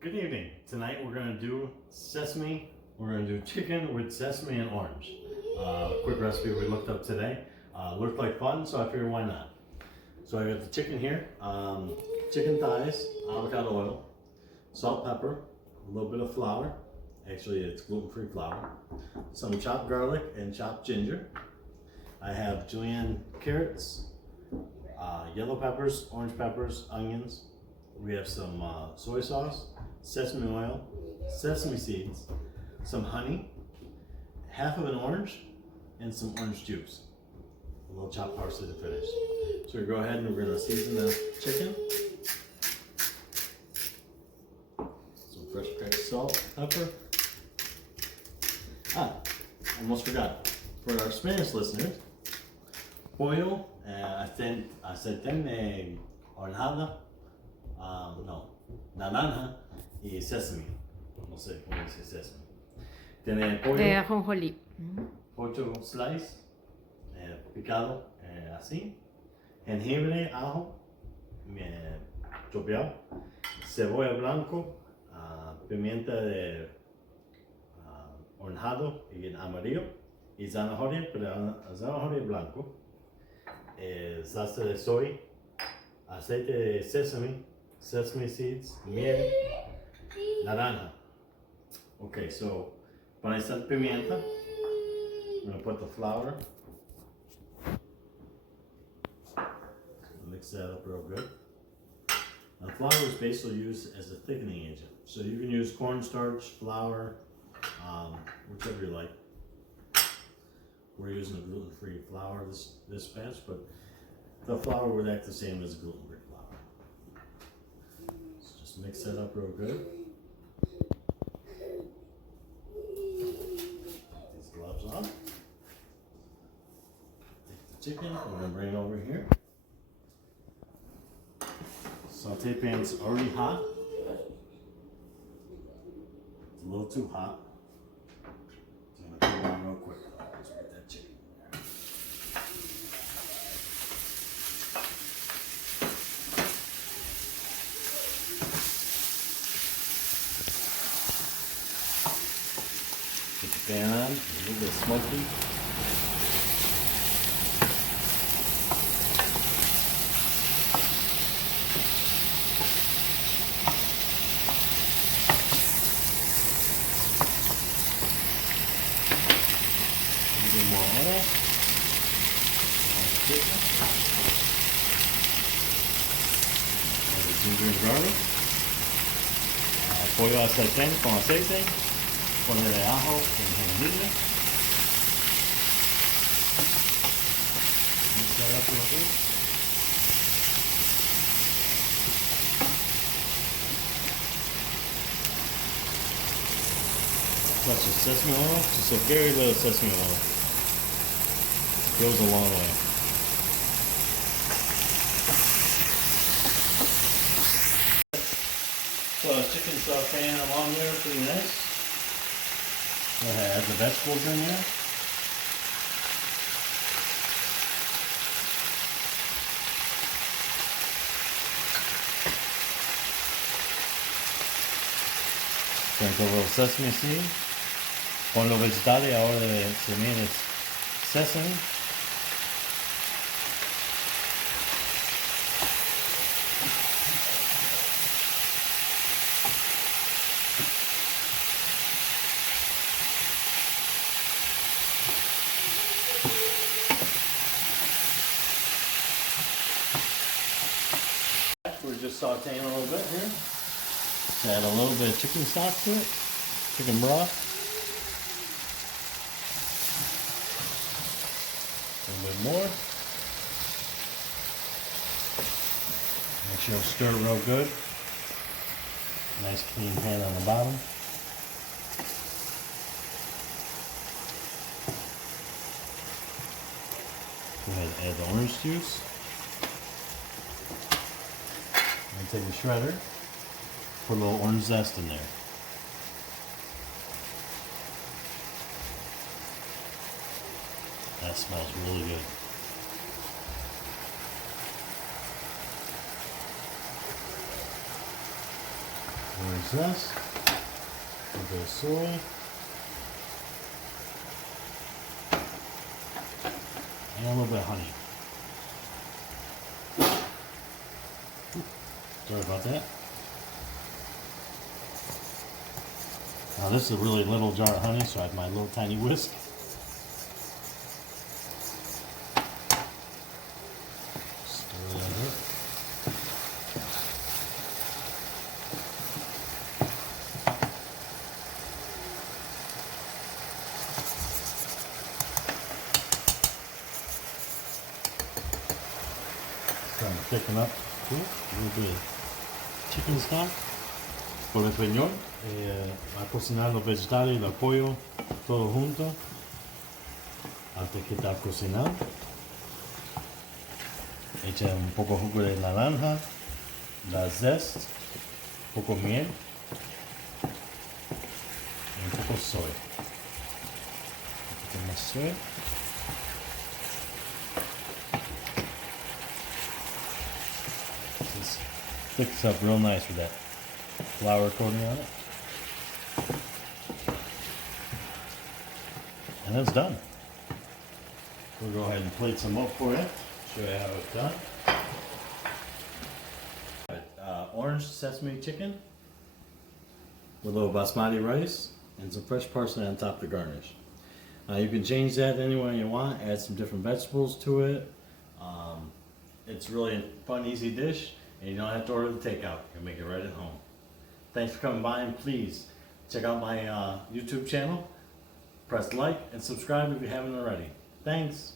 Good evening. Tonight we're going to do sesame. We're going to do chicken with sesame and orange. Quick recipe we looked up today. Looked like fun, so I figured why not. So I got the chicken here. Chicken thighs, avocado oil, salt, pepper, a little bit of flour. Actually, it's gluten-free flour. Some chopped garlic and chopped ginger. I have julienne carrots, yellow peppers, orange peppers, onions. We have some soy sauce, sesame oil, sesame seeds, some honey, half of an orange, and some orange juice. A little chopped parsley to finish. So we go ahead and we're going to season the chicken. Some fresh cracked salt, pepper. Almost forgot. For our Spanish listeners, pollo, aceite horneada, no, naranja y sesame. No sé cómo dice sesame. Tiene pollo, De ajonjolí. pollo slice, picado así, jengibre, ajo, chopeado, cebolla blanco, pimienta de horneado y en amarillo, y zanahoria, pero zanahoria blanco, salsa de soy, aceite de sesame, sesame seeds, miel, naranja. Okay, so para esta pimienta, I'm going to put the flour. Mix that up real good. Now, flour is basically used as a thickening agent. So you can use cornstarch, flour, whichever you like. We're using a gluten-free flour this batch, but the flour would act the same as gluten-free flour. So just mix that up real good. Take these gloves off. Take the chicken, we're gonna bring it over here. Saute pan's already hot. It's a little too hot. So I'm gonna put it on real quick. Let's put that chicken in there. Put the pan on, a little bit smoky. More oil, ginger and garlic, pollo al sartén con aceite, ponerle ajo y jengibre, mix that up real good. Touch of sesame oil, just a very little sesame oil. Goes a long way. So chicken sauteing along there, pretty nice. Go ahead, add the vegetables in there. Sprinkle a little sesame seed. Con los vegetales ahora también es sesame. We're just sauteing a little bit here. Add a little bit of chicken stock to it, chicken broth. A little bit more. Make sure you stir it real good. Nice clean pan on the bottom. Go ahead and add the orange juice. And take a shredder. Put a little orange zest in there. That smells really good. There's this. A bit of soy. And a little bit of honey. Sorry about that. Now this is a really little jar of honey, so I have my little tiny whisk. Stir that up. Trying to thicken up too, a little bit of chicken stock. Con el peñón, a cocinar los vegetales y el pollo todo junto antes que está cocinado. Echa un poco de jugo de naranja, la zest, un poco de miel y un poco de soy. Un poco más soy. This thicks up real nice with that flour coating on it. And it's done. We'll go ahead and plate some up for you. Show you how it's done. Orange sesame chicken with a little basmati rice and some fresh parsley on top to garnish. You can change that any way you want, add some different vegetables to it. It's really a fun, easy dish, and you don't have to order the takeout. You can make it right at home. Thanks for coming by, and please check out my YouTube channel. Press like and subscribe if you haven't already. Thanks.